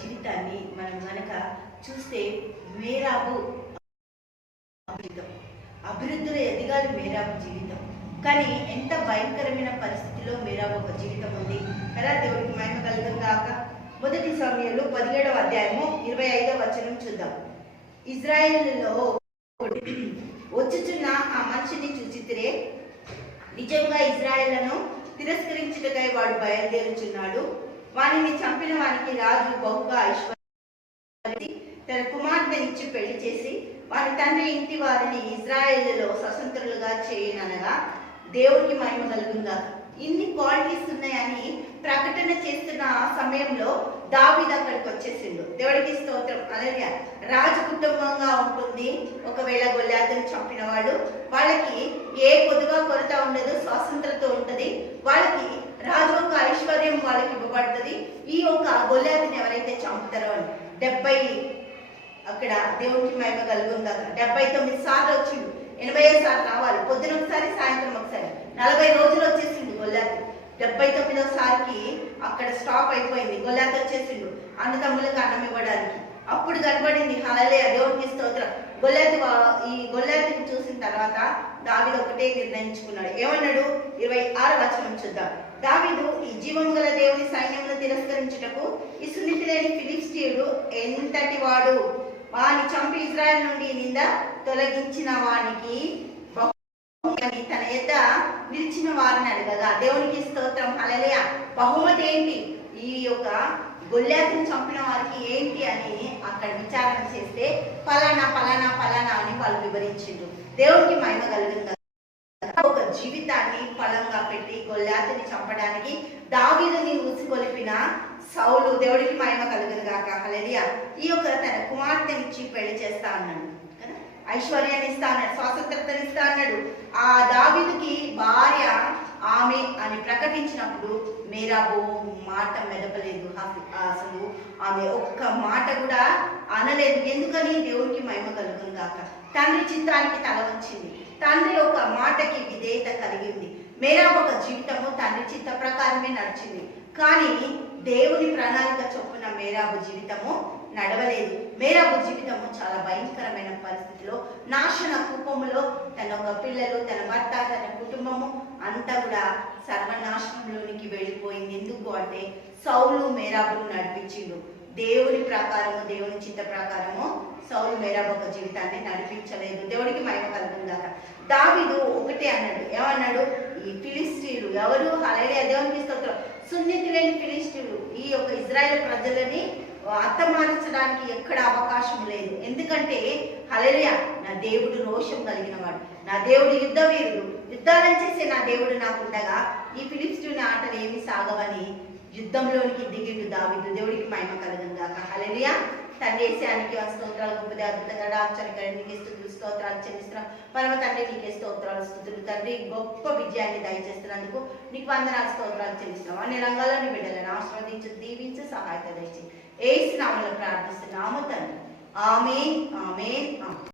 జీవితాన్ని మనం కనుక చూస్తే మేరాబు అభివృద్ధిలో ఎదగాలి మేరాబు జీవితం. కానీ ఎంత భయంకరమైన పరిస్థితిలో మేరాబు ఒక జీవితం ఉంది కదా. దేవుడికి మహిమ కలుగును గాక. మొదటి సమయంలో 17వ అధ్యాయము 25వ వచనం చూద్దాం. ఇజ్రాయేలులో వచ్చుచున్న ఆ మనిషిని చూచితిరే, నిజంగా ఇజ్రాయేలును తిరస్కరించుటకై వాడు బయలుదేరుచున్నాడు. వానిని చంపిన వానికి రాజు బహుగా ఐశ్వర్యం తన కుమార్తెనిచ్చి పెళ్లి చేసి వారి తండ్రి ఇంటి వారిని ఇజ్రాయేలులో స్వతంత్రులుగా చేయననగా దేవుడికి మహిమ కలుగుగా. ఇన్ని క్వాలిటీస్ ఉన్నాయని ప్రకటన చేస్తున్న సమయంలో దావీదు అక్కడికి వచ్చేసిండు. దేవుడికి స్తోత్రం. హల్లెలూయా. రాజు కుటుంబంగా ఉంటుంది. ఒకవేళ గొల్యాతును చంపిన వాళ్ళు, వాళ్ళకి ఏ కొద్దుగా కొరత ఉండదు, స్వాతంత్రత ఉంటుంది. వాళ్ళకి రాజు యొక్క ఐశ్వర్యం వాళ్ళకి ఇవ్వబడుతుంది. ఈ యొక్క గొల్యాతుని ఎవరైతే చంపుతారో 70 అక్కడ దేవుడికి మహిమ కలుగుగా 79 సార్లు వచ్చిండు. 80 సార్లు రావాలి. పొద్దున ఒకసారి, సాయంత్రం ఒకసారి, 40 రోజులు వచ్చేసిండు గొల్యాతు. 79వ సారికి అక్కడ స్టాప్ అయిపోయింది. గొల్యాతు వచ్చేసిండు అన్నదమ్ములకు అన్నం ఇవ్వడానికి. అప్పుడు కనబడింది. హల్లెలూయా, దేవుడికి స్తోత్రం. ఈ గొల్యాతుని చూసిన తర్వాత దావీదు ఒకటే నిర్ణయించుకున్నాడు. ఏమన్నాడు? 26వ వచనం చూద్దాం. దావీదు ఈ జీవము గల దేవుని సైన్యమును తిరస్కరించుటకు ఈ సున్నితి లేని ఫిలిష్తీయుడు ఎంతటి వాడు, వాని చంపి ఇజ్రాయెల్ నుండి నింద తొలగించిన వానికి తన యొద్ద నిలిచిన వారిని అడగగా దేవునికి స్తోత్రం. హల్లెలూయా. బహుమతి ఏంటి? ఈ యొక్క గొల్యాతుని చంపిన వారికి ఏంటి అని అక్కడ విచారణ చేస్తే ఫలానా ఫలానా ఫలానా అని వాళ్ళు వివరించిండ్రు. దేవునికి మహిమ కలుగుతుంది. ఒక జీవితాన్ని ఫలంగా పెట్టి గొల్యాతుని చంపడానికి దావీదుని ఊసికొలిపిన సౌలు, దేవుడికి మహిమ కలుగును గాక. హల్లెలూయా. ఈ యొక్క తన కుమార్తెనిచ్చి పెళ్లి చేస్తా అన్నాడు కదా, ఐశ్వర్యాన్ని ఇస్తా అన్నాడు, స్వాతంత్రతని ఇస్తా అన్నాడు. ఆ దావీదుకి భార్య ఆమె అని ప్రకటించినప్పుడు మేరాబు మాట మెదపలేదు. అసలు ఆమె ఒక్క మాట కూడా అనలేదు. ఎందుకని? దేవుడికి మహిమ కలుగును గాక. తండ్రి చిత్తానికి తల వంచింది. తండ్రి యొక్క మాటకి విధేయత కలిగింది. మేరాబు ఒక జీవితము తండ్రి చిత్త ప్రకారమే నడిచింది. కానీ దేవుని ప్రణాళిక చొప్పున మేరాబు జీవితము నడవలేదు. మేరాబు జీవితము చాలా భయంకరమైన పరిస్థితిలో, నాశన కూపములో తన ఒక పిల్లలు, తన భర్త, తన కుటుంబము అంతా కూడా సర్వనాశనంలోనికి వెళ్ళిపోయింది. ఎందుకు అంటే సౌలు మేరాబును నడిపించిండు. దేవుని ప్రకారము, దేవుని చిత్త ప్రకారము సౌలు మేరాబు ఒక జీవితాన్ని నడిపించలేదు. దేవుడికి మహిమ కలుగును గాక. దావీదు ఒకటే అన్నాడు. ఏమన్నాడు? ఈ ఫిలిష్తీయులు ఎవరు? హల్లెలూయా, దేవునికి స్తోత్రం. సున్నితి లేని ఫిలిష్తీయులు ఈ యొక్క ఇజ్రాయెల్ ప్రజలని హతమార్చడానికి ఎక్కడ అవకాశం లేదు. ఎందుకంటే హల్లెలూయా, నా దేవుడు రోషం కలిగిన వాడు, నా దేవుడు యుద్ధ వీరుడు, యుద్ధాలను చేసే నా దేవుడు నాకుండగా ఈ ఫిలిష్తీయుని ఆటలు ఏమి సాగవని యుద్ధంలోనికి దిగిండు దావీదు. దేవుడికి మహిమ కలుగును గాక. హల్లెలూయా. తండ్రి యేసయ్యానికి స్తోత్రాలు, గొప్పది అద్భుతంగా ఆశ్చర్యకరంగా నీకే స్తుతులు స్తోత్రాలు చెల్లిస్తున్నాం. పరమ తండ్రి నీకే స్తోత్రాలు స్తుతులు. తండ్రి గొప్ప విజయాన్ని దయచేస్తున్నందుకు నీకు వందనాలు స్తోత్రాలు చెల్లిస్తున్నాం. అన్ని రంగాల్లోని బిడ్డలను ఆశీర్వదించు, దీవించి సహాయత దయచేసి యేసు నామములో ప్రార్థిస్తున్నాము తండ్రి. ఆమేన్, ఆమేన్, ఆమేన్.